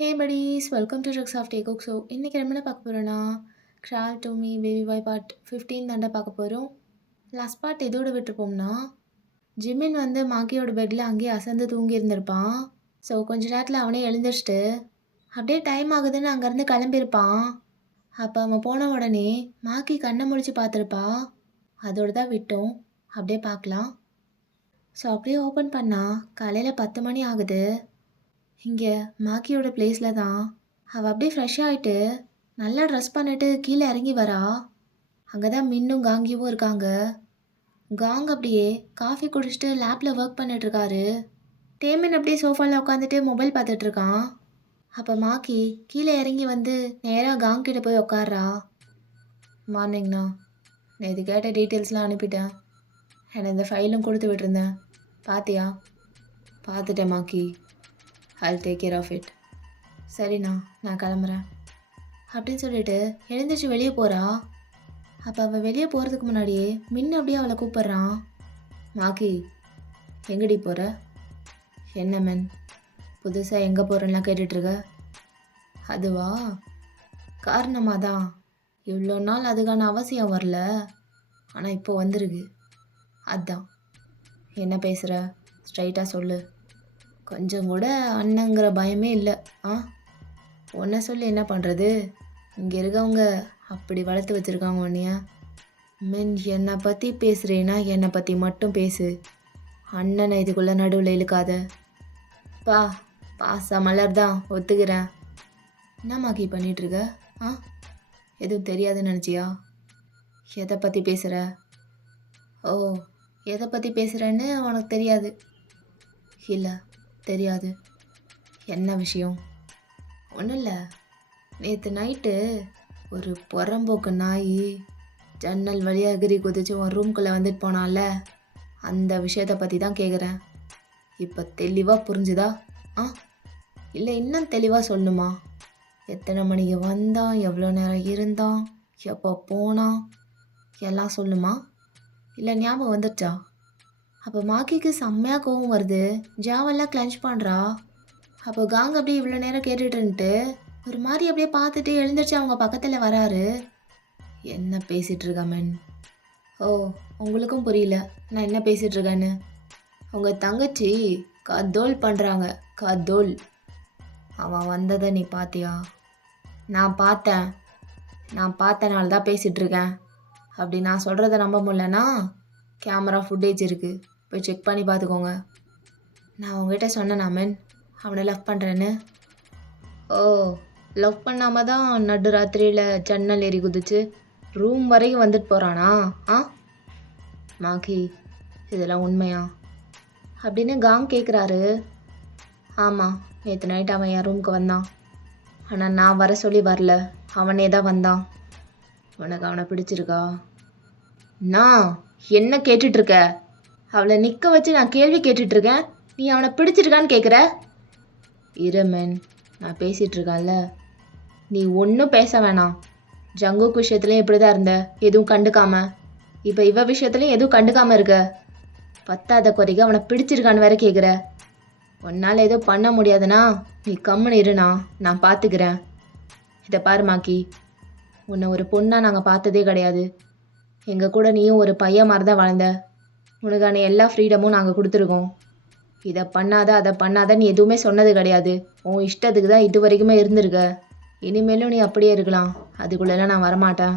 Hey buddies, welcome to tricks of Tae. So இன்றைக்கி என்ன பார்க்க போகிறோன்னா, crawl to me baby boy part 15 தாண்டா பார்க்க போகிறோம். லாஸ்ட் பார்ட் எதோடு விட்டுருப்போம்னா, ஜிமின் வந்து மாக்கியோட பெட்டில் அங்கேயே அசந்து தூங்கி இருந்திருப்பான். ஸோ கொஞ்ச நேரத்தில் அவனே எழுந்திரிச்சிட்டு அப்படியே டைம் ஆகுதுன்னு அங்கேருந்து கிளம்பியிருப்பான். அப்போ அவன் போன உடனே மாக்கி கண்ணை முழிச்சு பார்த்துருப்பா. அதோடு தான் விட்டோம். அப்படியே பார்க்கலாம். ஸோ அப்படியே ஓப்பன் பண்ணால் காலையில் 10 மணி ஆகுது. இங்கே மாக்கியோட பிளேஸில் தான் அவள் அப்படியே ஃப்ரெஷ் ஆகிட்டு நல்லா ட்ரெஸ் பண்ணிட்டு கீழே இறங்கி வரா. அங்கே தான் மின்னும் காங்கியும் இருக்காங்க. காங் அப்படியே காஃபி குடிச்சிட்டு லேப்பில் ஒர்க் பண்ணிட்டுருக்காரு. டேமின் அப்படியே சோஃபாவில் உட்காந்துட்டு மொபைல் பார்த்துட்ருக்கான். அப்போ மாக்கி கீழே இறங்கி வந்து நேராக காங் கிட்ட போய் உட்கார்றா. மார்னிங்ண்ணா, நான் இது கேட்ட டீட்டெயில்ஸ்லாம் அனுப்பிட்டேன். எனக்கு இந்த ஃபைலும் கொடுத்து விட்டுருந்தேன். பார்த்தியா? பார்த்துட்டேன் Makki. I'll take care of it. சரிண்ணா, நான் கிளம்புறேன் அப்படின்னு சொல்லிட்டு எழுந்திரிச்சு வெளியே போகிறா. அப்போ அவள் வெளியே போகிறதுக்கு முன்னாடியே மின்னு அப்படியே அவளை கூப்பிட்றான். மாக்கி, எங்கடி போகிற? என்ன மென், புதுசாக எங்கே போகிறேன்லாம் கேட்டுட்ருக்க? அதுவா, காரணமாக தான் இவ்வளோ நாள் அதுக்கான அவசியம் வரல, ஆனால் இப்போ வந்துருக்கு. அதான். என்ன பேசுகிற? ஸ்ட்ரைட்டாக சொல்லு. கொஞ்சம் கூட அண்ணங்கிற பயமே இல்லை. உன்னை சொல்லி என்ன பண்ணுறது? இங்கே இருக்கவங்க அப்படி வளர்த்து வச்சுருக்காங்க உன்னைய. மென், என்னை பற்றி பேசுகிறேன்னா என்னை பற்றி மட்டும் பேசு. அண்ணனை இதுக்குள்ளே நடுவில் இழுக்காத. பாசா மலர் தான், ஒத்துக்கிறேன். என்னம்மாக்கி பண்ணிகிட்ருக்க? எதுவும் தெரியாதுன்னு நினச்சியா? எதை பற்றி பேசுகிற? ஓ, எதை பற்றி பேசுகிறேன்னு உனக்கு தெரியாது? இல்லை, தெரியாது. என்ன விஷயம்? ஒன்றும் இல்லை, நேற்று நைட்டு ஒரு புறம்போக்கு நாய் ஜன்னல் வழியாக எகிரி குதிச்சு உன் ரூம்குள்ளே வந்துட்டு போனால, அந்த விஷயத்தை பற்றி தான் கேட்குறேன். இப்போ தெளிவாக புரிஞ்சுதா? இல்லை இன்னும் தெளிவாக சொல்லணுமா? எத்தனை மணிக்கு வந்தான், எவ்வளோ நேரம் இருந்தான், எப்போ போனான், எல்லாம் சொல்லுமா? இல்லை ஞாபகம் வந்துடுச்சா? அப்போ மாக்கிக்கு செம்மையாக கோவம் வருது. ஜாவெல்லாம் கிளன்ச் பண்ணுறா. அப்போ காங் அப்படியே இவ்வளோ நேரம் கேட்டுட்டுன்ட்டு ஒரு மாதிரி அப்படியே பார்த்துட்டு எழுந்திரிச்சு அவங்க பக்கத்தில் வராரு. என்ன பேசிகிட்ருக்கா மென்? ஓ, உங்களுக்கும் புரியல நான் என்ன பேசிகிட்ருக்கேன்னு? உங்கள் தங்கச்சி கதோல் பண்ணுறாங்க, கதோல். அவன் வந்ததை நீ பார்த்தியா? நான் பார்த்தனால தான் பேசிகிட்ருக்கேன். அப்படி நான் சொல்கிறத நம்ப முடியலன்னா கேமரா ஃபுட்டேஜ் இருக்குது, போய் செக் பண்ணி பார்த்துக்கோங்க. நான் உங்ககிட்ட சொன்னேனா மென் அவனை லவ் பண்ணுறேன்னு? ஓ, லவ் பண்ணாமல் தான் நடு ராத்திரியில் ஜன்னல் ஏறி குதிச்சு ரூம் வரைக்கும் வந்துட்டு போகிறானா? மாக்கி, இதெல்லாம் உண்மையா அப்படின்னு காங் கேட்குறாரு. ஆமாம், நேற்று நைட் அவன் என் ரூமுக்கு வந்தான். ஆனால் நான் வர சொல்லி வரல, அவனே தான் வந்தான். உனக்கு அவனை பிடிச்சிருக்கா? நான் என்ன கேட்டுட்ருக்க? அவளை நிற்க வச்சு நான் கேள்வி கேட்டுட்ருக்கேன், நீ அவனை பிடிச்சிருக்கான்னு கேட்குற? இரமன், நான் பேசிகிட்ருக்கேன்ல, நீ ஒன்றும் பேச வேணாம். ஜங்குக் விஷயத்துலையும் இப்படி தான் இருந்த, எதுவும் கண்டுக்காம. இப்போ இவ விஷயத்துலையும் எதுவும் கண்டுக்காமல் இருக்க. பத்தாத குறைக்கு அவனை பிடிச்சிருக்கான்னு வேற கேட்குற. உன்னால் எதுவும் பண்ண முடியாதுன்னா நீ கம்முன்னு இருண்ணா, நான் பார்த்துக்கிறேன். இதை பாரு மாக்கி, உன்னை ஒரு பொண்ணாக நாங்கள் பார்த்ததே கிடையாது. எங்கள் கூட நீயும் ஒரு பையன் மாதிரி தான் வளர்ந்த. உனக்கான எல்லா ஃப்ரீடமும் நாங்கள் கொடுத்துருக்கோம். இதை பண்ணாத அதை பண்ணாத நீ எதுவுமே சொன்னது கிடையாது. உன் இஷ்டத்துக்கு தான் இது வரைக்குமே இருந்திருக்க. இனிமேலும் நீ அப்படியே இருக்கலாம், அதுக்குள்ளெல்லாம் நான் வரமாட்டேன்.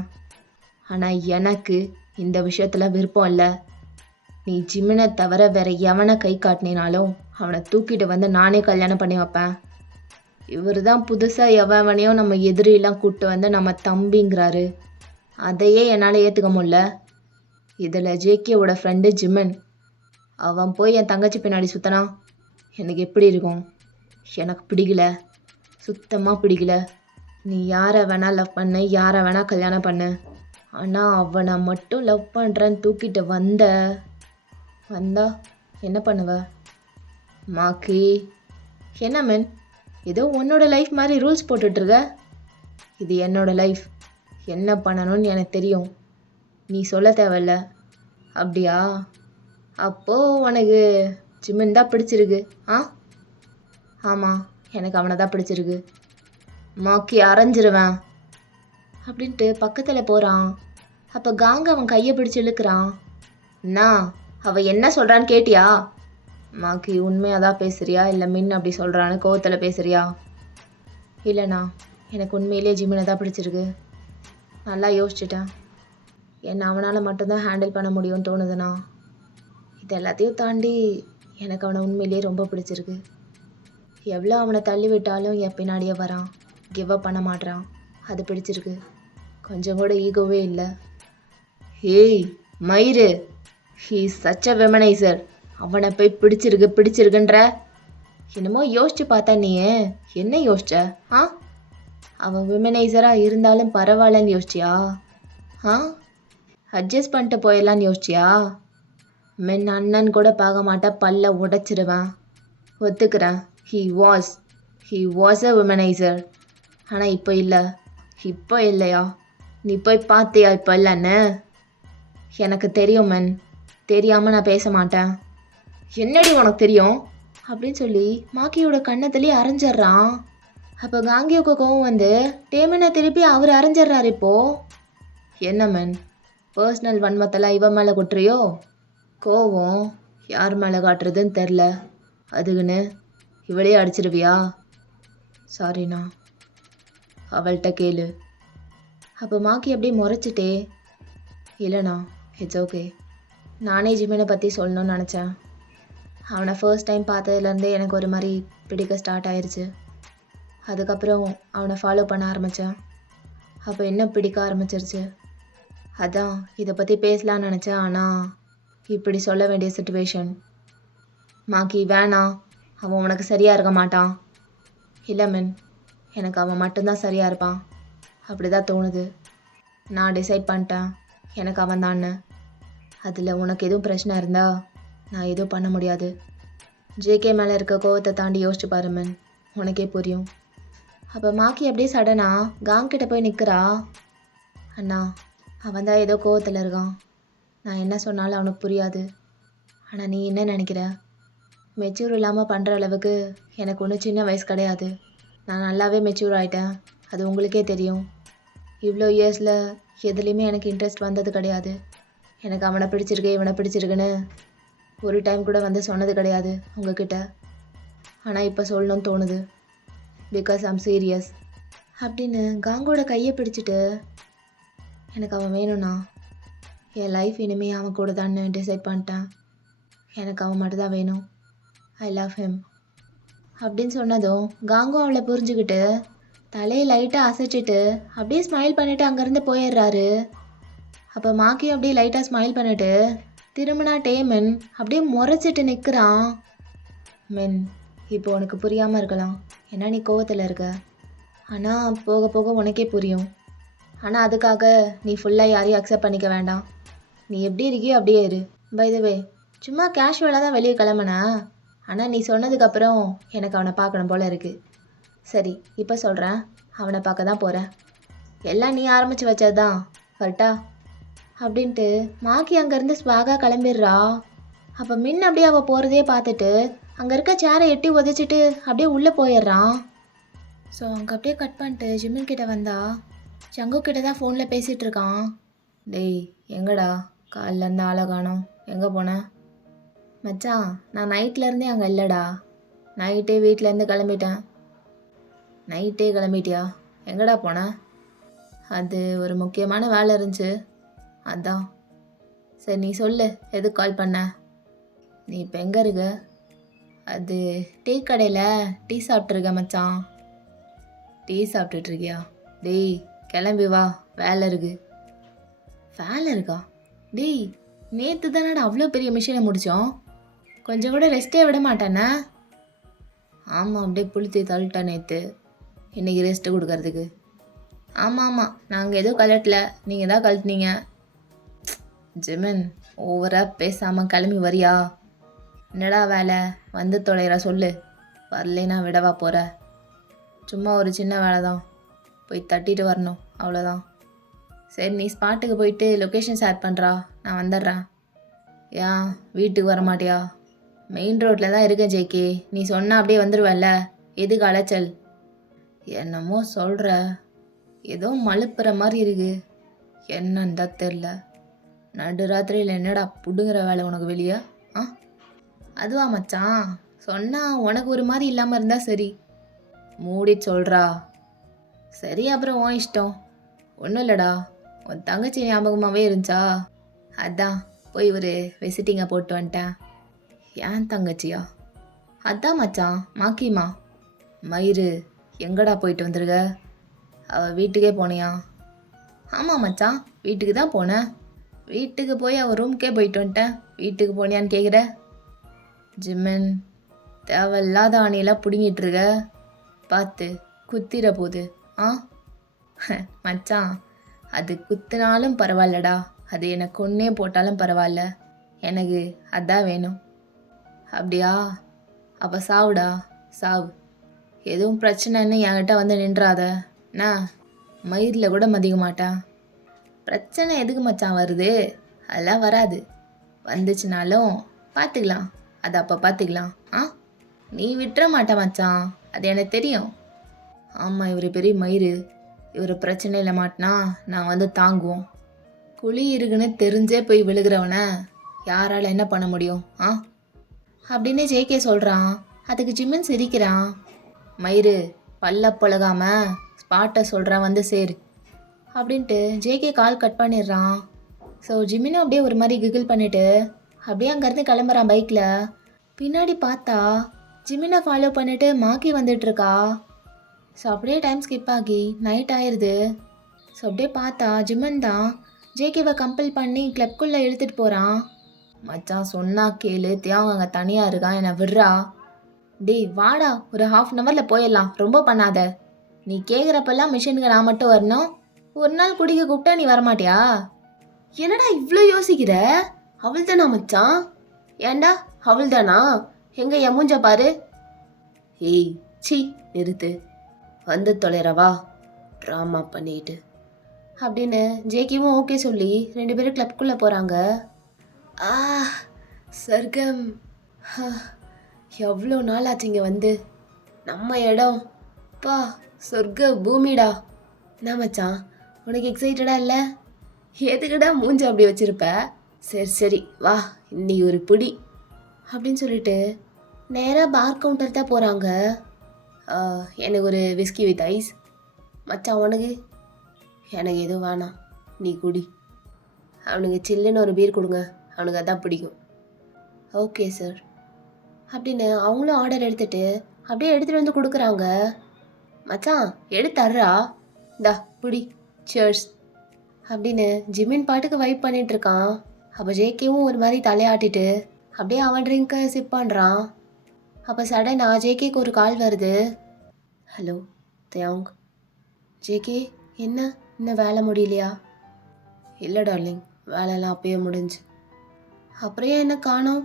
ஆனால் எனக்கு இந்த விஷயத்தில் விருப்பம் இல்லை. நீ ஜிமினை தவிர வேற எவனை கை காட்டினாலும் அவனை தூக்கிட்டு வந்து நானே கல்யாணம் பண்ணி வைப்பேன். இவர் தான் புதுசாக எவனையும் நம்ம எதிரியெல்லாம் கூப்பிட்டு வந்து நம்ம தம்பிங்கிறாரு. அதையே என்னால் ஏற்றுக்க முடியல. இதில் ஜேகேவோட ஃப்ரெண்டு ஜிமின், அவன் போய் என் தங்கச்சி பின்னாடி சுத்தனா எனக்கு எப்படி இருக்கும்? எனக்கு பிடிக்கல, சுத்தமாக பிடிக்கல. நீ யாரை வேணால் லவ் பண்ண, யாரை வேணால் கல்யாணம் பண்ண, ஆனால் அவனை மட்டும் லவ் பண்ணுறேன்னு தூக்கிட்டு வந்தா என்ன பண்ணுவ? மாக்கி, என்ன மென், ஏதோ உன்னோட லைஃப் மாதிரி ரூல்ஸ் போட்டுட்ருக்க. இது என்னோட லைஃப், என்ன பண்ணணும்னு எனக்கு தெரியும், நீ சொல்ல தேவையில்ல. அப்படியா? அப்போது உனக்கு ஜிமின் தான் பிடிச்சிருக்கு? ஆமாம், எனக்கு அவனை தான் பிடிச்சிருக்கு. மாக்கி அரைஞ்சிருவேன் அப்படின்ட்டு பக்கத்தில் போகிறான். அப்போ காங்க அவன் கையை பிடிச்சு இழுக்கிறான். அண்ணா, அவள் என்ன சொல்கிறான்னு கேட்டியா? மாக்கி உண்மையாக தான் பேசுறியா இல்லை மின் அப்படி சொல்கிறான்னு கோவத்தில் பேசுறியா? இல்லைண்ணா, எனக்கு உண்மையிலே ஜிமினை தான் பிடிச்சிருக்கு. நல்லா யோசிச்சுட்டேன். என்னை அவனால் மட்டும்தான் ஹேண்டில் பண்ண முடியும்னு தோணுதுண்ணா. இது எல்லாத்தையும் தாண்டி எனக்கு அவனை உண்மையிலேயே ரொம்ப பிடிச்சிருக்கு. எவ்வளோ அவனை தள்ளி விட்டாலும் என் பின்னாடியே வரான், கிவ் அப் பண்ண மாட்றான். அது பிடிச்சிருக்கு. கொஞ்சம் கூட ஈகோவே இல்லை. ஏய் மயிறு, ஹீ சச் அ வெமனைசர். அவனை போய் பிடிச்சிருக்குன்ற என்னமோ யோசிச்சு பார்த்தா நீ என்ன யோசிச்ச? அவன் விமனைசராக இருந்தாலும் பரவாயில்லன்னு யோசிச்சியா? அட்ஜஸ்ட் பண்ணிட்டு போயிடலான்னு யோசிச்சியா? மென் அண்ணன் கூட பார்க்க மாட்டா, பல்ல உடைச்சிருவேன். ஒத்துக்கிறேன், ஹீ வாஸ் அ விமனைசர். ஆனால் இப்போ இல்லை. இப்போ இல்லையா? நீ போய் பார்த்தியா இப்போ இல்லைன்னு? எனக்கு தெரியும் மென், தெரியாமல் நான் பேச மாட்டேன். என்னடி உனக்கு தெரியும் அப்படின்னு சொல்லி மாக்கியோட கண்ணத்துலேயே அரைஞ்சிட்றான். அப்போ காங்கியோக்கு கோவம் வந்து டேமனை திருப்பி அவர் அரைஞ்சிட்றாரு. இப்போ என்ன மென், பர்சனல் வன்மத்தெல்லாம் இவன் மேலே கொட்டுறியோ? கோவம் யார் மேலே காட்டுறதுன்னு தெரில, அதுக்குன்னு இவளே அடிச்சிருவியா? சாரிண்ணா, அவள்கிட்ட கேளு. அப்போ மாக்கி அப்படியே முறைச்சிட்டே, இல்லைண்ணா இட்ஸ் ஓகே, நானே ஜிமினை பற்றி சொல்லணும்னு நினச்சேன். அவனை ஃபர்ஸ்ட் டைம் பார்த்ததுலேருந்தே எனக்கு ஒரு மாதிரி பிடிக்க ஸ்டார்ட் ஆயிடுச்சு. அதுக்கப்புறம் அவனை ஃபாலோ பண்ண ஆரம்பித்தேன். அப்போ இன்னும் பிடிக்க ஆரம்பிச்சிருச்சு. அதான் இதை பற்றி பேசலான்னு நினச்சேன். ஆனால் இப்படி சொல்ல வேண்டிய சிச்சுவேஷன். மாக்கி வேணாம், அவன் உனக்கு சரியாக இருக்க மாட்டான். இல்லை மென், எனக்கு அவன் மட்டும்தான் சரியாக இருப்பான். அப்படி தான் தோணுது. நான் டிசைட் பண்ணிட்டேன், எனக்கு அவன் தான்னு. அதில் உனக்கு எதுவும் பிரச்சனை இருந்தால் நான் எதுவும் பண்ண முடியாது. ஜேகே மேலே இருக்க கோவத்தை தாண்டி யோசிச்சு பாரு மென், உனக்கே புரியும். அப்போ மாக்கி அப்படியே சடனாக காங்கிட்ட போய் நிற்கிறா. அண்ணா, அவன் தான் ஏதோ கோவத்தில் இருக்கான். நான் என்ன சொன்னாலும் அவனுக்கு புரியாது. ஆனால் நீ என்ன நினைக்கிற? மெச்சூர் இல்லாமல் பண்ணுற அளவுக்கு எனக்கு ஒன்றும் சின்ன வயசு கிடையாது. நான் நல்லாவே மெச்சூர் ஆகிட்டேன், அது உங்களுக்கே தெரியும். இவ்வளோ இயர்ஸில் எதுலேயுமே எனக்கு இன்ட்ரெஸ்ட் வந்தது கிடையாது. எனக்கு அவனை பிடிச்சிருக்கு இவனை பிடிச்சிருக்குன்னு ஒரு டைம் கூட வந்து சொன்னது கிடையாது உங்ககிட்ட. ஆனால் இப்போ சொல்லணும்னு தோணுது, பிகாஸ் ஐம் சீரியஸ் அப்படின்னு காங்கோட கையை பிடிச்சிட்டு, எனக்கு அவன் வேணும்ண்ணா. என் லைஃப் இனிமேல் அவன் கூட தான் டிசைட் பண்ணிட்டேன். எனக்கு அவன் மட்டும்தான் வேணும். ஐ லவ் ஹிம் அப்படின்னு சொன்னதும் காங்கோ அவளை புரிஞ்சுக்கிட்டு தலையை லைட்டாக அசைச்சிட்டு அப்படியே ஸ்மைல் பண்ணிவிட்டு அங்கேருந்து போயிடுறாரு. அப்போ மாக்கியும் அப்படியே லைட்டாக ஸ்மைல் பண்ணிவிட்டு திரும்பினா டேமன் அப்படியே முறைச்சிட்டு நிற்கிறான். மென், இப்போ உனக்கு புரியாமல் இருக்கலாம், ஏன்னா நீ கோவத்தில் இருக்க. ஆனால் போக போக உனக்கே புரியும். ஆனால் அதுக்காக நீ ஃபுல்லாக யாரையும் அக்செப்ட் பண்ணிக்க வேண்டாம். நீ எப்படி இருக்கியோ அப்படியே இரு. பை த வே, சும்மா கேஷுவலாக தான் வெளியே கிளம்புனா. ஆனால் நீ சொன்னதுக்கப்புறம் எனக்கு அவனை பார்க்கணும் போல் இருக்குது. சரி, இப்போ சொல்கிறேன், அவனை பார்க்க தான் போகிறேன். எல்லாம் நீ ஆரம்பித்து வச்சது தான், கரெக்டா அப்படின்ட்டு மாக்கி அங்கேருந்து ஸ்வாகாக கிளம்பிடுறா. அப்போ மின் அப்படியே அவள் போகிறதே பார்த்துட்டு அங்கே இருக்க சேரை எட்டி உதச்சிட்டு அப்படியே உள்ளே போயிடுறான். ஸோ அங்கே அப்படியே கட் பண்ணிட்டு ஜிமின் கிட்ட வந்தா சங்கு கிட்ட தான் ஃபோனில் பேசிகிட்டு இருக்கான். டேய் எங்கடா, காலிலேருந்து ஆளை காணோம், எங்கே போனேன்? மச்சான், நான் நைட்லேருந்தே அங்கே இல்லைடா. நைட்டே வீட்டிலேருந்து கிளம்பிட்டேன். நைட்டே கிளம்பிட்டியா? எங்கடா போனேன்? அது ஒரு முக்கியமான வேலை இருந்துச்சு, அதான். சரி நீ சொல்லு, எதுக்கு கால் பண்ண? நீ இப்போ எங்கே இருக்க? அது டீ கடையில் டீ சாப்பிட்ருக்க மச்சான். டீ சாப்பிட்டுட்ருக்கியா? டேய் கிளம்பி வா, வேலை இருக்குது. வேலை இருக்கா? டேய் நேற்று தானடா அவ்வளோ பெரிய மிஷினை முடித்தோம், கொஞ்சம் கூட ரெஸ்ட்டே விட மாட்டானே. ஆமாம், அப்படியே புளுத்தி தள்ளிட்டா நேற்று, இன்றைக்கி ரெஸ்ட்டு கொடுக்கறதுக்கு. ஆமாம், நாங்கள் எதுவும் கலட்டல, நீங்கள் தான் கழட்டினீங்க. ஜிமின், ஓவராக பேசாமல் கிளம்பி வரியா? என்னடா வேலை, வந்து தொலைகிறா சொல்லு. வரலைன்னா விடவா போகிற? சும்மா ஒரு சின்ன வேலை தான், போய் தட்டிட்டு வரணும், அவ்வளோதான். சரி நீ ஸ்பாட்டுக்கு போயிட்டு லொக்கேஷன் ஷேர் பண்ணுறா, நான் வந்துடுறேன். ஏன் வீட்டுக்கு வர மாட்டியா? மெயின் ரோட்டில் தான் இருக்கேன் ஜேகே, நீ சொன்னால் அப்படியே வந்துடுவல்ல. எதுக்கு அலைச்சல்? என்னமோ சொல்கிற, ஏதோ மழுப்புற மாதிரி இருக்கு. என்னன்னு தான் தெரில. நடுராத்திரியில் என்னடா புடுங்குற வேலை உனக்கு வெளியே? ஆ, அதுவா மச்சான்? சொன்னா உனக்கு ஒரு மாதிரி இல்லாமல் இருந்தா சரி. மூடி சொல்கிறா. சரி, அப்புறம் உன் இஷ்டம். ஒன்றும் இல்லைடா, உன் தங்கச்சி ஞாபகமாகவே இருந்துச்சா, அதான் போய் ஒரு விசிட்டிங்கை போட்டு வந்துட்டேன். ஏன் தங்கச்சியா? அதான் மச்சான், மாக்கிமா. மயிறு, எங்கடா போயிட்டு வந்துருக்க? அவள் வீட்டுக்கே போனியா? ஆமாம் மச்சான், வீட்டுக்கு தான் போனேன். வீட்டுக்கு போய் அவள் ரூம்க்கே போயிட்டு வந்துட்டேன். வீட்டுக்கு போனியான்னு கேட்குற? ஜிம்மன், தேவையில்லாத ஆணியெல்லாம் பிடுங்கிட்டு இருக்க. பார்த்து குத்திர போகுது. ஆ மச்சான், அது குத்துனாலும் பரவாயில்லடா, அது எனக்கு கொன்னே போட்டாலும் பரவாயில்ல. எனக்கு அதான் வேணும். அப்படியா? அப்போ சாவுடா, சாவு. எதுவும் பிரச்சனைன்னு என்கிட்ட வந்து நின்றாத. நான் மயிரில் கூட மதிக்க மாட்டேன். பிரச்சனை எதுக்கு மச்சான் வருது? அதெல்லாம் வராது. வந்துச்சுனாலும் பார்த்துக்கலாம், அது அப்போ பார்த்துக்கலாம். ஆ, நீ விட்டுற மாட்ட மச்சான், அது எனக்கு தெரியும். ஆமாம், இவர் பெரிய மயிறு. இவர் பிரச்சனையில் மாட்டினா நான் வந்து தாங்குவோம். குழி இருக்குன்னு தெரிஞ்சே போய் விழுகிறவனை யாரால் என்ன பண்ண முடியும்? ஆ அப்படின்னு ஜேகே சொல்கிறான். அதுக்கு ஜிம்மன் சிரிக்கிறான். மயிறு, பல்ல பழகாம ஸ்பாட்டை சொல்கிறான், வந்து சேரு அப்படின்ட்டு ஜேகே கால் கட் பண்ணிடுறான். ஸோ ஜிம்மினும் அப்படியே ஒரு மாதிரி கிகிள் பண்ணிவிட்டு அப்படியே அங்கேருந்து கிளம்புறான் பைக்கில். பின்னாடி பார்த்தா ஜிம்மினை ஃபாலோ பண்ணிவிட்டு மாக்கி வந்துட்டுருக்கா. ஸோ அப்படியே டைம் ஸ்கிப் ஆகி நைட் ஆயிடுது. ஸோ அப்படியே பார்த்தா ஜிம்மன் தான் ஜேகேவை கம்பல் பண்ணி கிளப்குள்ளே இழுத்துட்டு போகிறான். மச்சான், சொன்னா கேளு, தியாகம் அங்கே தனியாக இருக்கான், என்னை விடுறா. டேய் வாடா, ஒரு ½ போயிடலாம், ரொம்ப பண்ணாத. நீ கேட்குறப்பெல்லாம் மிஷினுக்கு நான் மட்டும் வரணும்? ஒரு நாள் குடிக்க கூப்பிட்டா நீ வரமாட்டியா? என்னடா இவ்வளோ யோசிக்கிற? அவள் தானா மச்சான்? ஏண்டா அவள் தானா? எங்க என் மூஞ்ச பாரு. ஏய் சி, நிறுத்து, வந்து தொலைறவா, ட்ராமா பண்ணிட்டு அப்படின்னு ஜேகியும் ஓகே சொல்லி 2 பேரும் கிளப்குள்ளே போகிறாங்க. ஆ சர்க்கம், எவ்வளோ நாள் ஆச்சு இங்கே வந்து. நம்ம இடம் பா, சொர்க்க பூமிடா. என்ன மச்சான், உனக்கு எக்ஸைட்டடா இல்லை? எதுக்குடா மூஞ்சி அப்படி வச்சிருப்ப? சரி சரி வா, இன்னைக்கு ஒரு பிடி அப்படின்னு சொல்லிட்டு நேராக பார் கவுண்டர் தான் போகிறாங்க. எனக்கு ஒரு விஸ்கி வித் ஐஸ். மச்சான் உனக்கு? எனக்கு எதுவும் வேணாம், நீ குடி. அவனுக்கு சில்லுன்னு ஒரு பீர் கொடுங்க, அவனுக்கு அதான் பிடிக்கும். ஓகே சார் அப்படின்னு அவங்களும் ஆர்டர் எடுத்துகிட்டு அப்படியே எடுத்துகிட்டு வந்து கொடுக்குறாங்க. மச்சான் எடுத்துட்றா, இந்தா பிடி, சியர்ஸ் அப்படின்னு ஜிம்மின் பாட்டுக்கு வைப் பண்ணிட்டு இருக்கான். அப்போ ஜேகேவும் ஒரு மாதிரி தலையாட்டிட்டு அப்படியே அவன் ட்ரிங்க்கை சிப் பண்ணுறான். அப்போ சடனாக ஜேகேக்கு ஒரு கால் வருது. ஹலோ தியாங். ஜேகே, என்ன இன்னும் வேலை முடியலையா? இல்லை டார்லிங், வேலையெல்லாம் அப்பயே முடிஞ்சு. அப்புறம் ஏன் என்ன காணோம்?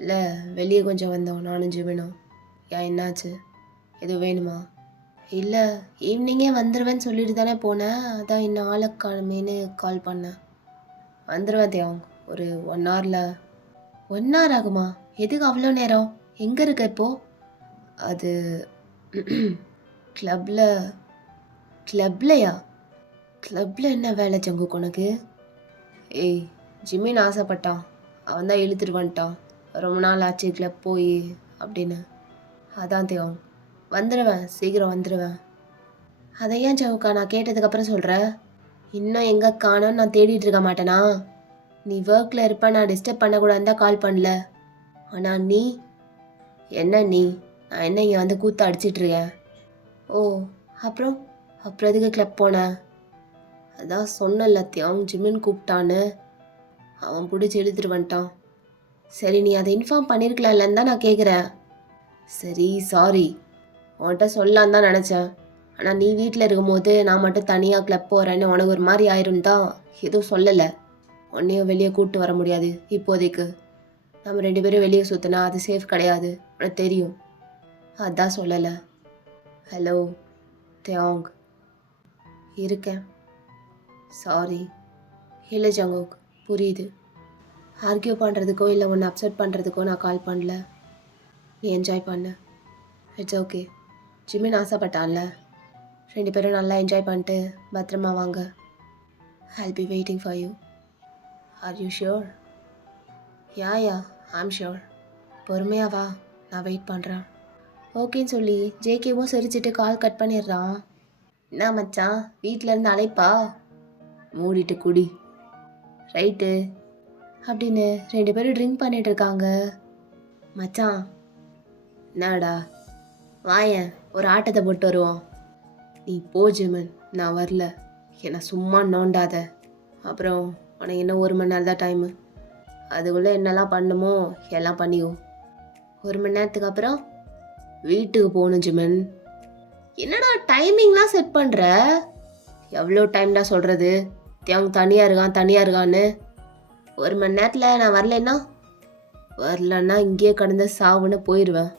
இல்லை, வெளியே கொஞ்சம் வந்தோம் நானும் ஜிமினும். ஏன் என்னாச்சு? எதுவும் வேணுமா? இல்லை, ஈவினிங்கே வந்துடுவேன்னு சொல்லிட்டு தானே போனேன், அதான் இன்னும் ஆளை காணுமேன்னு கால் பண்ணேன். வந்துடுவேன் தியாங், ஒரு 1 ஹவரில். 1 ஹவர் ஆகுமா? எதுக்கு அவ்வளோ நேரம்? எங்கே இருக்க இப்போது? அது கிளப்லையா? கிளப்பில் என்ன வேலை ஜங்குக் உனக்கு? ஏய், ஜிம்மின் ஆசைப்பட்டான், அவன் தான் இழுத்துட்டு வந்துட்டான். ரொம்ப நாள் ஆச்சு கிளப் போய் அப்படின்னு. அதான் தியாங், வந்துடுவேன், சீக்கிரம் வந்துடுவேன். அதை ஏன் ஜவுக்கா நான் கேட்டதுக்கப்புறம் சொல்கிற? இன்னும் எங்கே காணோன்னு நான் தேடிட்டு இருக்க மாட்டேனா? நீ ஒர்க்கில் இருப்ப, நான் டிஸ்டர்ப் பண்ணக்கூடாதுன்னு தான் கால் பண்ணல. ஆனால் நீ என்ன நீ? நான் என்ன இங்கே வந்து கூத்த அடிச்சிட்ருக்கேன்? ஓ, அப்புறம் எதுக்கு கிளப் போனேன்? அதான் சொன்னல தியாங், ஜிம்மின் கூப்பிட்டான்னு, அவன் பிடிச்சி எடுத்துட்டு வந்துட்டான். சரி, நீ அதை இன்ஃபார்ம் பண்ணியிருக்கலாம்லன்னு தான் நான் கேட்குறேன். சரி சாரி, உன்கிட்ட சொல்லலான்னு தான் நினச்சேன். ஆனால் நீ வீட்டில் இருக்கும்போது நான் மட்டும் தனியாக கிளப் போகிறேன்னு உனக்கு ஒரு மாதிரி ஆயிரும் தான் எதுவும் சொல்லலை. உன்னையும் வெளியே கூப்பிட்டு வர முடியாது இப்போதைக்கு. நம்ம 2 பேரும் வெளியே சுற்றினா அது சேஃப் கிடையாது, உனக்கு தெரியும். அதான் சொல்லலை. ஹலோ தியாங். இருக்கேன். சாரி. இல்லை ஜங்குக், புரியுது. ஆர்கியூ பண்ணுறதுக்கோ இல்லை ஒன்று அப்செட் பண்ணுறதுக்கோ நான் கால் பண்ணல. நீ என்ஜாய் பண்ண. It's okay. ஜிமின் ஆசைப்பட்டான்ல, 2 பேரும் நல்லா என்ஜாய் பண்ணிட்டு பத்திரமா வாங்க. I'll be waiting for you. Are you sure? Yeah I'm sure. பொறுமையா வா, நான் வெயிட் பண்ணுறேன். ஓகேன்னு சொல்லி ஜேகேவும் சிரிச்சிட்டு கால் கட் பண்ணிடுறான். என்ன மச்சான், வீட்டிலேருந்து அழைப்பா? மூடிட்டு குடி. ரைட்டு அப்படின்னு 2 பேரும் ட்ரிங்க் பண்ணிட்டு இருக்காங்க. மச்சான் என்னடா, வாயேன் ஒரு ஆட்டத்தை போட்டு வருவோம். நீ போ ஜிமன், நான் வரல. என்னை சும்மா நோண்டாத. அப்புறம் உனக்கு இன்னும் 1 மணி நேரம் தான் டைமு. அதுக்குள்ளே என்னெல்லாம் பண்ணுமோ எல்லாம் பண்ணிவோ. 1 மணி நேரத்துக்கு அப்புறம் வீட்டுக்கு போகணும் ஜிமன். என்னடா டைமிங்லாம் செட் பண்ணுற? எவ்வளோ டைம்டா சொல்கிறது? அவங்க தனியாக இருக்கான்னு. 1 மணி நேரத்தில் நான் வரலன்னா இங்கேயே கடந்து சாவுன்னு போயிடுவேன்.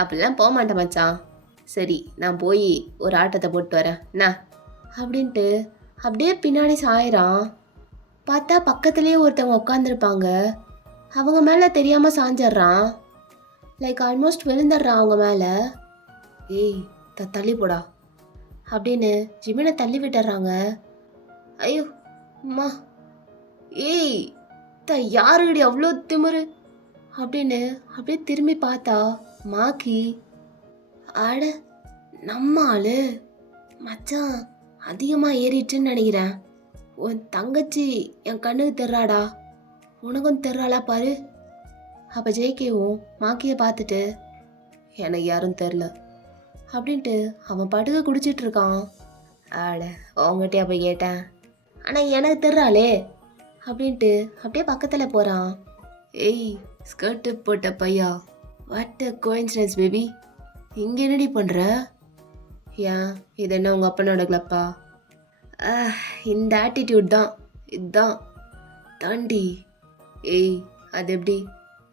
அப்படிலாம் போக மாட்டேன் மச்சான். சரி, நான் போய் ஒரு ஆட்டத்தை போட்டு வரேன் நான் அப்படின்ட்டு அப்படியே பின்னாடி சாயிறான். பார்த்தா பக்கத்துலேயே ஒருத்தவங்க உட்காந்துருப்பாங்க. அவங்க மேலே தெரியாமல் சாஞ்சிட்றான். லைக் ஆல்மோஸ்ட் விழுந்துடுறான் அவங்க மேலே. ஏய் தள்ளி போடா அப்படின்னு ஜிமினை தள்ளி விட்டுறாங்க. ஐயோ அம்மா, ஏய் யாருடி அவ்வளோ திமிரு அப்படின்னு அப்படியே திரும்பி பார்த்தா மாக்கி. ஆட நம்ம ஆளு மச்சான், அதிகமாக ஏறிட்டுன்னு நினைக்கிறேன். உன் தங்கச்சி என் கண்ணுக்கு தெர்றாடா, உனக்கும் தெர்றாளா பாரு. அப்போ ஜேகேவும் மாக்கியை பார்த்துட்டு எனக்கு யாரும் தெரில அப்படின்ட்டு அவன் படுக்க குடிச்சிட்டு இருக்கான். ஆட அவங்ககிட்டயா போய் கேட்டேன், ஆனால் எனக்கு தெர்றாளே அப்படின்ட்டு அப்படியே பக்கத்தில் போகிறான். ஏய் ஸ்கர்ட்டு போட்ட பையா, வாட் அ கோயின்சிடன்ஸ் பேபி, இங்கே என்னடி பண்ணுற? ஏன் இது என்ன உங்கள் அப்பனோட கிளப்பா? இந்த ஆட்டிடியூட் தான், இதுதான் தாண்டி. ஏய் அது எப்படி?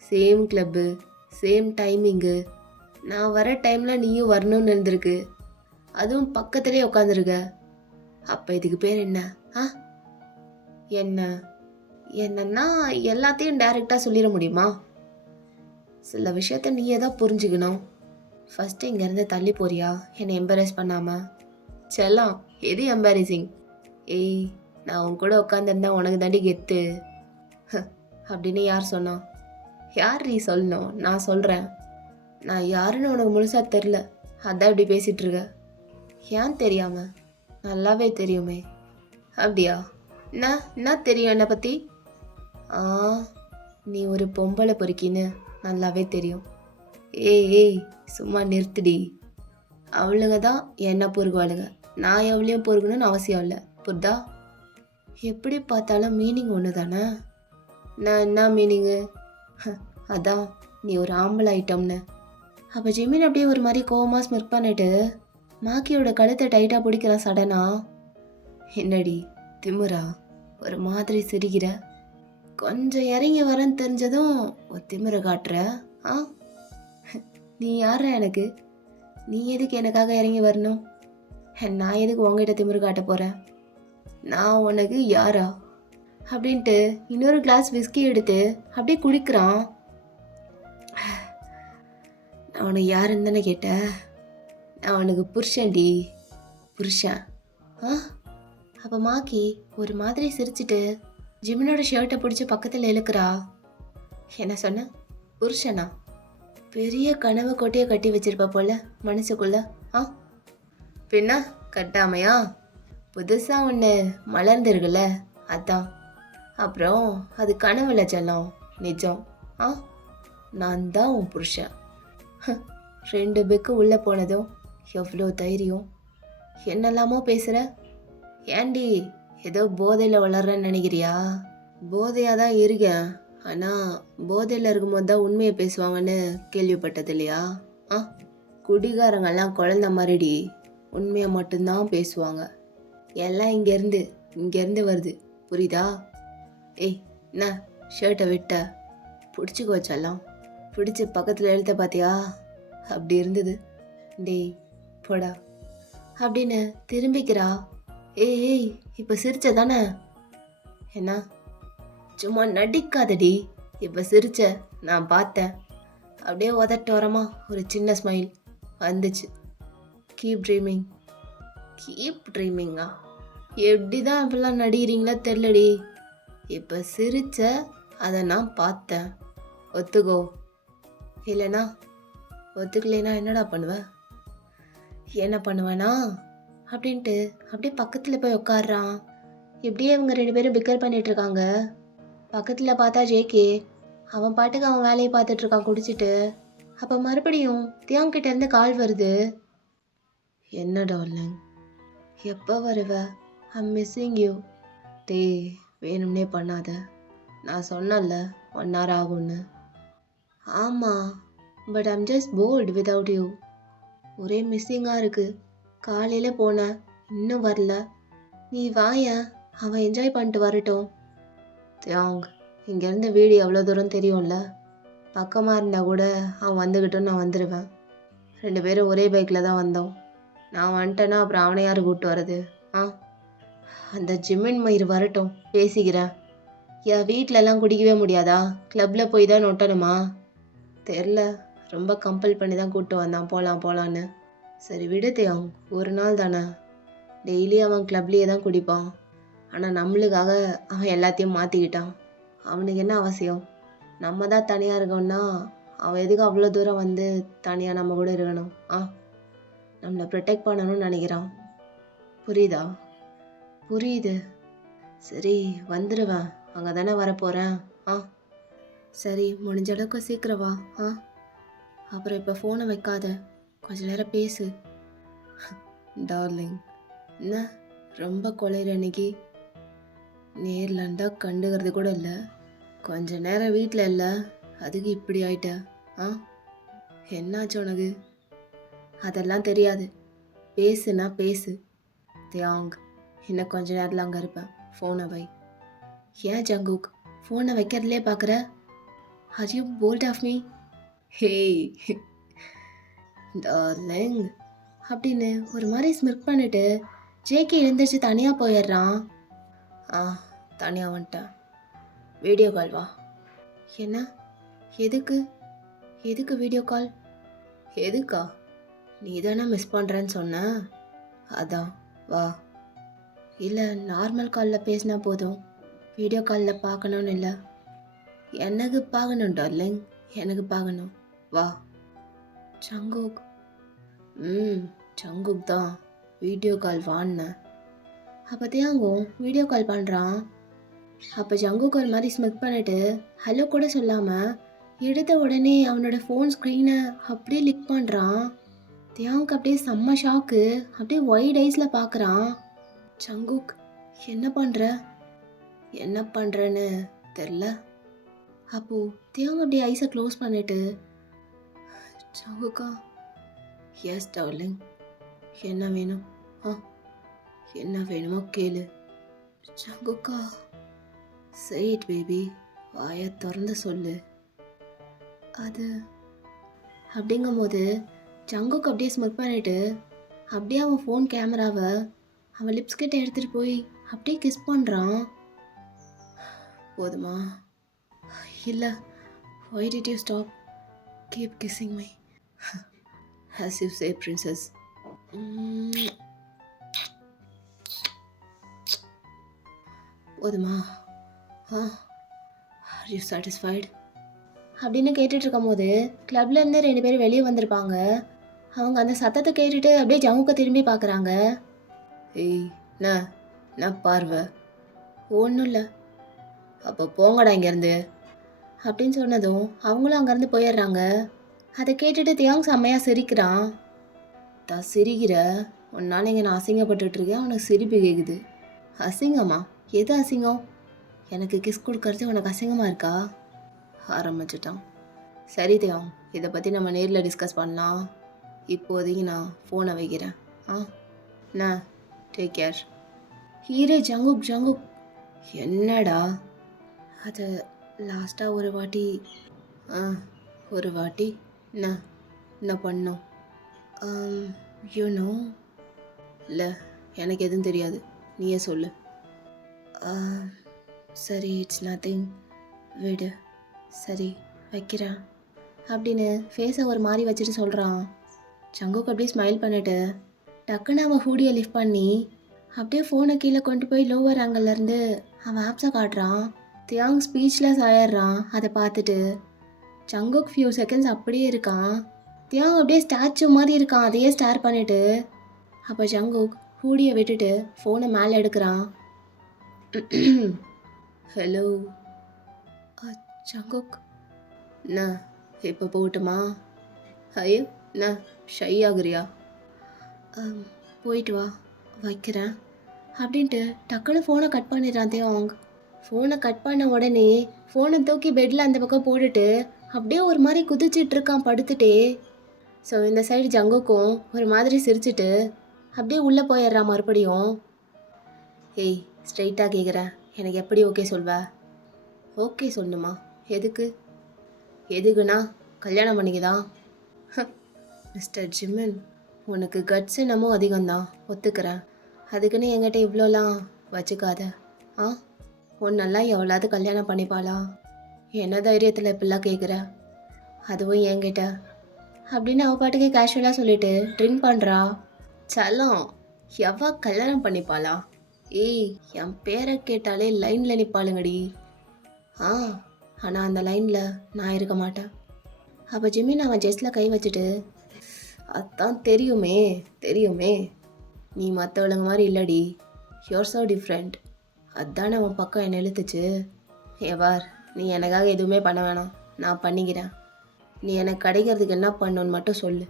சேம் கிளப்பு, சேம் டைமிங்கு, நான் வர டைமில் நீயும் வரணும்னு இருந்திருக்கு. அதுவும் பக்கத்துலேயே உட்காந்துருக்க. அப்போ இதுக்கு பேர் என்ன? என்னன்னா எல்லாத்தையும் டைரெக்டாக சொல்லிட முடியுமா? சில விஷயத்த நீயே தான் புரிஞ்சுக்கணும். ஃபஸ்ட்டு இங்கேருந்து தள்ளி போறியா என்னை எம்பரேஸ் பண்ணாமல்? செல்லாம், எது எம்பாரசிங்? ஏய் நான் உன் கூட உட்காந்துருந்தா உனக்கு தாண்டி கெத்து அப்படின்னு யார் சொன்னா? யார் நீ சொல்லணும்? நான் சொல்கிறேன். நான் யாருன்னு உனக்கு முழுசாக தெரில, அதான் இப்படி பேசிகிட்டு இருக்க. ஏன் தெரியாம? நல்லாவே தெரியுமே. அப்படியா? என்ன தெரியும் என்னை பற்றி? நீ ஒரு பொம்பளை பொறுக்கின்னு நல்லாவே தெரியும். ஏய் சும்மா நிறுத்துடி. அவளுங்க தான் என்ன பொறுக்குவாளுங்க, நான் எவ்வளையும் பொறுக்கணும்னு அவசியம் இல்லை, புரிதா? எப்படி பார்த்தாலும் மீனிங் ஒன்று தானே. நான் என்ன மீனிங்கு? அதான் நீ ஒரு ஆம்பளை ஐட்டம்னு. அப்போ ஜிமின் அப்படியே ஒரு மாதிரி கோவமாக ஸ்மிர்க் பண்ணிட்டு மாக்கியோட கழுத்தை டைட்டாக பிடிக்கிறான் சடனா. என்னடி திமுறா ஒரு மாதிரி சிரிக்கிற? கொஞ்சம் இறங்கி வரேன்னு தெரிஞ்சதும் ஒரு திமிரை காட்டுற. நீ யாரா எனக்கு? நீ எதுக்கு எனக்காக இறங்கி வரணும்? நான் எதுக்கு உங்ககிட்ட திமிரு காட்ட போகிறேன்? நான் உனக்கு யாரா அப்படின்ட்டு இன்னொரு கிளாஸ் விஸ்கி எடுத்து அப்படியே குடிக்கிறான். நான் உனக்கு யாருன்னு தானே கேட்டேன்? நான் உனக்கு புருஷன்டி, புருஷன். அப்போ மாக்கி ஒரு மாதிரி சிரிச்சிட்டு ஜிமினோட ஷர்ட்டை பிடிச்சி பக்கத்தில் இழுக்கிறா. என்ன சொன்ன? புருஷனா? பெரிய கனவு கொட்டையை கட்டி வச்சிருப்பா போல மனசுக்குள்ள. பின்ன கட்டாமையா? புதுசாக ஒன்று மலர்ந்துருக்குல்ல, அதான். அப்புறம் அது கனவுல செல்லம், நிஜம். நான் தான் உன் புருஷன். 2 பெக்கு உள்ளே போனதும் எவ்வளோ தைரியம்! என்னெல்லாமோ பேசுகிற. ஏண்டி ஏதோ போதையில் வளர்றேன்னு நினைக்கிறியா? போதையாக தான் இருக்கேன், ஆனால் போதையில் இருக்கும்போது தான் உண்மையை பேசுவாங்கன்னு கேள்விப்பட்டது இல்லையா? குடிகாரங்கெல்லாம் குழந்த மாதிரிடி, உண்மையை மட்டும்தான் பேசுவாங்க. எல்லாம் இங்கேருந்து வருது, புரியுதா? ஏய் என்ன ஷர்ட்டை விட்ட? பிடிச்சிக்க வச்சாலாம், பிடிச்சி பக்கத்தில் எழுத்த பார்த்தியா? அப்படி இருந்தது. டேய் போடா அப்படின்னு திரும்பிக்கிறா. ஏய் இப்போ சிரிச்ச தானே? என்ன சும்மா நடிக்காதடி, இப்போ சிரிச்ச நான் பார்த்தேன். அப்படியே உதட்டோரமா ஒரு சின்ன ஸ்மைல் வந்துச்சு. Keep dreaming. கீப் ட்ரீமிங்கா? எப்படி தான் இப்படிலாம் நடிக்கிறீங்களா தெரிலடி. இப்போ சிரிச்ச அதை நான் பார்த்தேன். ஒத்துக்கோ. இல்லைனா ஒத்துக்கலைன்னா என்னடா பண்ணுவ? என்ன பண்ணுவேனா அப்படின்ட்டு அப்படியே பக்கத்தில் போய் உட்காடுறான். இப்படியே இவங்க 2 பேரும் பிக்கர் பண்ணிட்டு இருக்காங்க. பக்கத்தில் பார்த்தா ஜேகே அவன் பாட்டுக்கு அவன் வேலையை பார்த்துட்டு இருக்கான் குடிச்சிட்டு. அப்போ மறுபடியும் தியாங் கிட்ட இருந்து கால் வருது. என்ன டார்லிங், எப்போ வருவ? I'm missing you. டே வேணும்னே பண்ணாத, நான் சொன்னல 1 hour ஆகும்னு. ஆமாம், but I'm just board without you. ஒரே மிஸ்ஸிங்காக இருக்கு. காலையில் போனேன், இன்னும் வரல. நீ வாயேன், அவன் என்ஜாய் பண்ணிட்டு வரட்டும். தியாங், இங்கேருந்து வீடு எவ்வளோ தூரம் தெரியும்ல? பக்கமாக இருந்தால் கூட அவன் வந்துக்கிட்டும் நான் வந்துடுவேன். 2 பேரும் ஒரே பைக்கில் தான் வந்தோம். நான் வந்துட்டேன்னா அப்புறம் அவனை யார் கூப்பிட்டு வர்றது? அந்த ஜிம்மின் மயிர் வரட்டும், பேசிக்கிறேன். என் வீட்டிலலாம் குடிக்கவே முடியாதா? கிளப்பில் போய் தான் நொட்டணுமா? தெரில, ரொம்ப கம்பல் பண்ணி தான் கூப்பிட்டு வந்தான் போகலான்னு. சரி விடு தியாங், ஒரு நாள் தானே. டெய்லி அவன் கிளப்லேயே தான் குடிப்பான். ஆனால் நம்மளுக்காக அவன் எல்லாத்தையும் மாற்றிக்கிட்டான். அவனுக்கு என்ன அவசியம்? நம்ம தான் தனியாக இருக்கோம்னா அவன் எதுக்கு அவ்வளோ தூரம் வந்து தனியாக நம்ம கூட இருக்கணும்? நம்மளை ப்ரொடெக்ட் பண்ணணும்னு நினைக்கிறான். புரியுதா? புரியுது. சரி வந்துடுவேன், அங்கே தானே வரப்போகிறேன். சரி முடிஞ்ச அளவுக்கு சீக்கிரம் வா. அப்புறம் இப்போ ஃபோனை வைக்காத, கொஞ்ச நேரம் பேசு. டார்லிங், என்ன ரொம்ப கொலையிற அன்னைக்கு? நேரில் இருந்தால் கண்டுக்கிறது கூட இல்லை. கொஞ்ச நேரம் வீட்டில் இல்லை, அதுக்கு இப்படி ஆயிட்ட? என்னாச்சு உனக்கு? அதெல்லாம் தெரியாது, பேசுனா பேசு. தியாங், இன்னும் கொஞ்ச நேரத்தில் அங்கே இருப்பேன், ஃபோனை வை. ஏன் ஜங்குக், ஃபோனை வைக்கிறதுலே பார்க்குற? Are you bored of me? Hey darling அப்படின்னு ஒரு மாதிரி ஸ்மிர்க் பண்ணிட்டு ஜேகே எழுந்திரிச்சு தனியாக போயிடுறான். தனியாக வந்துட்டேன். வீடியோ கால் வா. என்ன? எதுக்கு? எதுக்கு வீடியோ கால்? எதுக்கா? நீ தானே மிஸ் பண்ணுறேன்னு சொன்ன, அதான் வா. இல்லை, நார்மல் காலில் பேசினா போதும், வீடியோ காலில் பார்க்கணுன்னு இல்லை. எனக்கு பார்க்கணும் டார்லிங், எனக்கு பார்க்கணும், வா. ஜங்குக். ஜங்குக் தான் வீடியோ கால் வான்னு. அப்போ தியாங்கும் வீடியோ கால் பண்ணுறான். அப்போ ஜங்குக் ஒரு மாதிரி ஸ்மிக் பண்ணிட்டு ஹலோ கூட சொல்லாமல் எடுத்த உடனே அவனோட ஃபோன் ஸ்க்ரீனை அப்படியே லிக் பண்ணுறான். தியாங்க் அப்படியே செம்ம ஷாக்கு, அப்படியே ஒயிட் ஐஸில் பார்க்குறான். ஜங்குக், என்ன பண்ணுற? என்ன பண்ணுறேன்னு தெரில. அப்போது தியாங் அப்படியே ஐஸை க்ளோஸ் பண்ணிட்டு, ஜங்குக்கா. எஸ் டார்லிங், என்ன வேணும்? என்ன வேணுமோ கேளு. ஜங்குக்கா. say it பேபி, வாயை திறந்து சொல்லு. அது அப்படிங்கும்போது ஜங்குக் அப்படியே ஸ்மிக் பண்ணிட்டு அப்படியே அவன் ஃபோன் கேமராவை அவன் லிப்ஸ் கிட்ட எடுத்துகிட்டு போய் அப்படியே கிஸ் பண்ணுறான். போதுமா? இல்லை, why did you stop? keep kissing me as you say princess. போதுமா? are you satisfied? அப்படின்னு கேட்டுட்டு இருக்கும் போது கிளப்லேருந்து 2 பேரும் வெளியே வந்திருப்பாங்க. அவங்க அந்த சத்தத்தை கேட்டுட்டு அப்படியே ஜங்குக்கை திரும்பி பார்க்குறாங்க. ஏய் நான் பார்வை ஒன்றும் இல்லை. அப்போ போங்கடா இங்கேருந்து அப்படின்னு சொன்னதும் அவங்களும் அங்கேருந்து போயிடுறாங்க. அதை கேட்டுட்டு தியாங் செம்மையாக சிரிக்கிறான். சிரிக்கிற ஒன்னால் இங்கே நான் அசிங்கப்பட்டுருக்கேன், உனக்கு சிரிப்பு கேட்குது. அசிங்கமா? எது அசிங்கம்? எனக்கு கிஸ் கொடுக்கறது உனக்கு அசிங்கமாக இருக்கா? ஆரம்பிச்சிட்டான். சரி தியாங், இதை பற்றி நம்ம நேரில் டிஸ்கஸ் பண்ணலாம். இப்போதைக்கு நான் ஃபோனை வைக்கிறேன். நான் டேக் கேர். ஹீரே ஜங்குக். என்னடா? அது லாஸ்ட்டாக ஒரு வாட்டி என்ன பண்ணோம்? யூனோ. இல்லை, எனக்கு எதுவும் தெரியாது, நீயே சொல்லு. சரி, இட்ஸ் நத்திங், விடு. சரி வைக்கிறேன். அப்படின்னு ஃபேஸை ஒரு மாதிரி வச்சுட்டு சொல்கிறான். ஜங்குக் அப்படியே ஸ்மைல் பண்ணிட்டு டக்குன்னு அவன் ஹூடியை லிஃப்ட் பண்ணி அப்படியே ஃபோனை கீழே கொண்டு போய் லோவர் ஆங்கிள்லேருந்து அவன் ஆப்ஸை காட்டுறான். தியாங் ஸ்பீச்லெஸ் ஆயிடுறான். அதை பார்த்துட்டு ஜங்குக் ஃபியூ செகண்ட்ஸ் அப்படியே இருக்கான். தியாங் அப்படியே ஸ்டாச்சு மாதிரி இருக்கான், அதையே ஸ்டார் பண்ணிட்டு. அப்போ ஜங்குக் ஹூடியை விட்டுட்டு ஃபோனை மேலே எடுக்கிறான். ஹலோ ஜங்குக், என்ன இப்போ போகட்டுமா? ஐயோ என்ன ஷை ஆகுறியா? போயிட்டு வா, வைக்கிறேன் அப்படின்ட்டு டக்குன்னு ஃபோனை கட் பண்ணிடுறான் தியாங். ஃபோனை கட் பண்ண உடனே ஃபோனை தூக்கி பெட்டில் அந்த பக்கம் போட்டுட்டு அப்படியே ஒரு மாதிரி குதிச்சிட்டு இருக்கான் படுத்துட்டே. ஸோ இந்த சைடு ஜங்குக்கும் ஒரு மாதிரி சிரிச்சிட்டு அப்படியே உள்ளே போயிடுறான் மறுபடியும். ஏய் ஸ்ட்ரைட்டாக கேட்குறேன், எனக்கு எப்படி ஓகே சொல்வ? ஓகே சொல்லணுமா? எதுக்குண்ணா கல்யாணம் பண்ணிக்குதான். மிஸ்டர் ஜிமின், உனக்கு கட்ஸ் என்னமோ அதிகம்தான், ஒத்துக்கிறேன். அதுக்குன்னு என்கிட்ட இவ்வளோலாம் வச்சுக்காத. ஒன்னெல்லாம் எவ்வளோது கல்யாணம் பண்ணிப்பாளா? என்ன தைரியத்தில் இப்படிலாம் கேட்குற? அதுவும் என்கிட்ட அப்படின்னு அவள் பாட்டுக்கு கேஷுவலாக சொல்லிட்டு ட்ரிங்க் பண்ணுறா. சலம், எவ்வளோ கல்யாணம் பண்ணிப்பாளா? ஏய் என் பேரை கேட்டாலே லைனில் நிற்பாளுங்கடி. ஆனால் அந்த லைனில் நான் இருக்க மாட்டேன். அப்போ ஜிமின் அவன் ஜெஸ்டில் கை வச்சுட்டு, அதான் தெரியுமே நீ மற்றவளுங்க மாதிரி இல்லடி, யூர் ஸோ டிஃப்ரெண்ட். அதான் அவன் பக்கம் என்னை இழுத்துச்சு. ஏவார், நீ எனக்காக எதுவுமே பண்ண வேணாம், நான் பண்ணிக்கிறேன். நீ எனக்கு கிடைக்கிறதுக்கு என்ன பண்ணணுன்னு மட்டும் சொல்லு.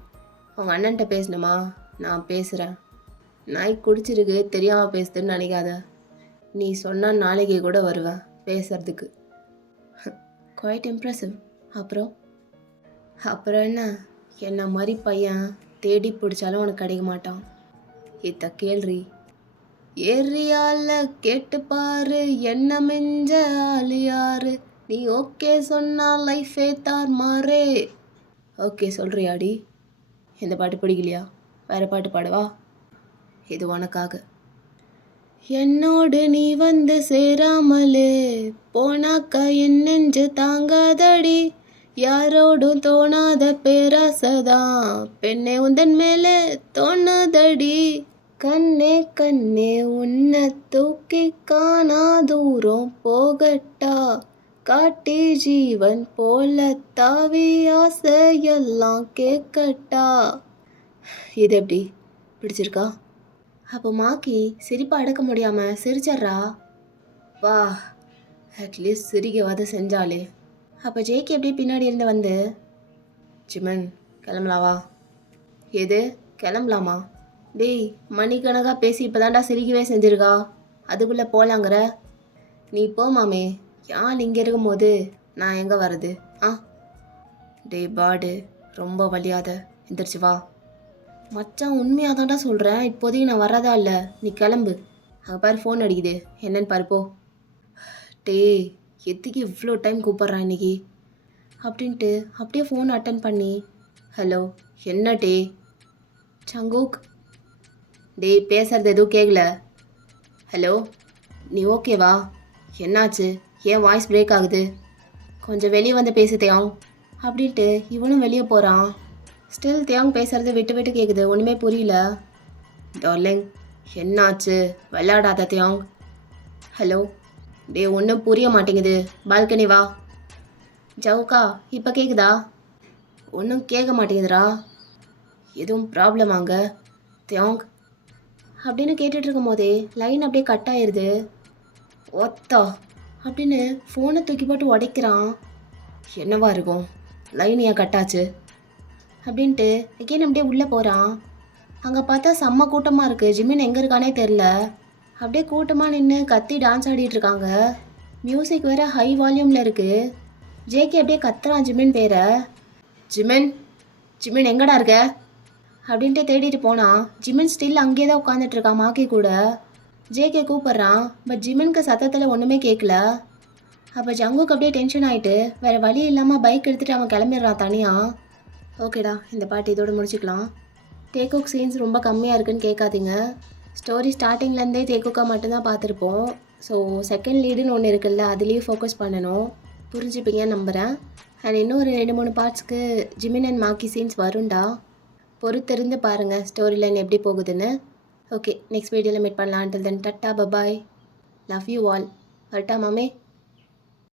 அவங்க அண்ணன்ட்ட பேசணுமா? நான் பேசுகிறேன். நாய் குடிச்சிருக்கு தெரியாமல் பேசுதுன்னு நினைக்காத. நீ சொன்னால் நாளைக்கு கூட வருவேன் பேசுறதுக்கு. Quite impressive. அப்புறம் என்ன மாதிரி பையன் தேடி பிடிச்சாலும் உனக்கு கிடைக்க மாட்டான். இத்த கேள்றி ஏரியால கேட்டுப்பாரு, என்ன மிஞ்ச ஆளு யாரு? நீ ஓகே சொன்னா லைஃபே தார் மாறே. ஓகே சொல்றியாடி? இந்த பாட்டு பிடிக்கலையா? வேற பாட்டு பாடவா? இது உனக்காக. என்னோடு நீ வந்து சேராமலே போனாக்கா என் நெஞ்சு தாங்காதடி, யாரோடும் தோணாத பேராசதான் பெண்ணே உந்தன் மேலே தோணாதடி. கண்ணே உன்னை தூக்கி காணா தூரம் போகட்டா, காட்டி ஜீவன் போல தாவி ஆசையெல்லாம் கேட்கட்டா. இது எப்படி பிடிச்சிருக்கா? அப்போ மாக்கி சிரிப்பை அடக்க முடியாமல் சிரிச்சர்றா. வா, அட்லீஸ்ட் சிரிக்கவாத செஞ்சாலே. அப்போ ஜேகே எப்படி பின்னாடி இருந்து வந்து, ஜிமன் கிளம்பலாவா? எது கிளம்பலாமா? டேய் மணிக்கணக்காக பேசி இப்போ தான்டா சிரிக்கவே செஞ்சுருக்கா, அதுக்குள்ளே போகலாங்கிற? நீ போமாமே, யான் இங்கே இருக்கும்போது நான் எங்கே வர்றது? டே பாடு, ரொம்ப வலியாத, எந்திரிச்சு வா. மச்சான் உண்மையாக தான்டா சொல்கிறேன், இப்போதைக்கு நான் வர்றதா இல்லை, நீ கிளம்பு. அங்கே பாரு ஃபோன் அடிக்குது, என்னன்னு பாருப்போ. டே எதுக்கு இவ்வளோ டைம் கூப்பிட்றான் இன்னைக்கு அப்படின்ட்டு அப்படியே ஃபோன் அட்டன் பண்ணி, ஹலோ என்ன டே? சங்கூக். டே பேசுறது எதுவும் கேட்கல. ஹலோ நீ ஓகேவா? என்னாச்சு? ஏன் வாய்ஸ் பிரேக் ஆகுது? கொஞ்சம் வெளியே வந்து பேசு தியாங் அப்படின்ட்டு இவனும் வெளியே போகிறான். ஸ்டில் தியாங் பேசுறது விட்டு விட்டு கேட்குது, ஒன்றுமே புரியல. டார்லிங் என்னாச்சு? விளையாடாத தியாங். ஹலோ டே ஒன்றும் புரிய மாட்டேங்குது, பால்கனி வா. ஜவுக்கா இப்போ கேட்குதா? ஒன்றும் கேட்க மாட்டேங்குதுடா. எதுவும் ப்ராப்ளம் ஆங்க தியாங் அப்படின்னு கேட்டுட்ருக்கும் போதே லைன் அப்படியே கட் ஆயிடுது. ஒத்தா அப்படின்னு ஃபோனை தூக்கி போட்டு உடைக்கிறான். என்னவா இருக்கும், லைன் ஏன் கட்டாச்சு அப்படின்ட்டு அகெயின் அப்படியே உள்ளே போகிறான். அங்கே பார்த்தா செம்ம கூட்டமாக இருக்குது. ஜிமின் எங்கே இருக்கானே தெரில. அப்படியே கூட்டமாக நின்று கத்தி டான்ஸ் ஆடிட்டுருக்காங்க. மியூசிக் வேறு ஹை வால்யூமில் இருக்குது. ஜேகே அப்படியே கத்துறான் ஜிமின் பேரை. ஜிமின் எங்கடா இருக்க அப்படின்ட்டு தேடிட்டு போனான். ஜிமின் ஸ்டில் அங்கேயே தான் உட்காந்துட்ருக்கான் மாக்கி கூட. ஜேகே கூப்பிட்றான், பட் ஜிமின்க்கு சத்தத்தில் ஒன்றுமே கேட்கல. அப்போ ஜங்குக்கு அப்படியே டென்ஷன் ஆகிட்டு வேறு வழி இல்லாமல் பைக் எடுத்துகிட்டு அவன் கிளம்பிடுறான் தனியாக. ஓகேடா, இந்த பாட்டு இதோடு முடிச்சுக்கலாம். தேக்குக் சீன்ஸ் ரொம்ப கம்மியாக இருக்குன்னு கேட்காதீங்க. ஸ்டோரி ஸ்டார்டிங்லேருந்தே தேக்குக்கா மட்டும்தான் பார்த்துருப்போம். ஸோ செகண்ட் லீடுன்னு ஒன்று இருக்குல்ல, அதுலேயும் ஃபோக்கஸ் பண்ணணும். புரிஞ்சுப்பீங்கன்னு நம்புகிறேன். அண்ட் இன்னும் ஒரு 2-3 பார்ட்ஸ்க்கு ஜிமின் அண்ட் மாக்கி சீன்ஸ் வரும்டா. பொறுத்திருந்து பாருங்கள் ஸ்டோரி லைன் எப்படி போகுதுன்னு. ஓகே, நெக்ஸ்ட் வீடியோவில் மீட் பண்ணலாம். until then tata bye bye, love you all. வரட்டா மாமே.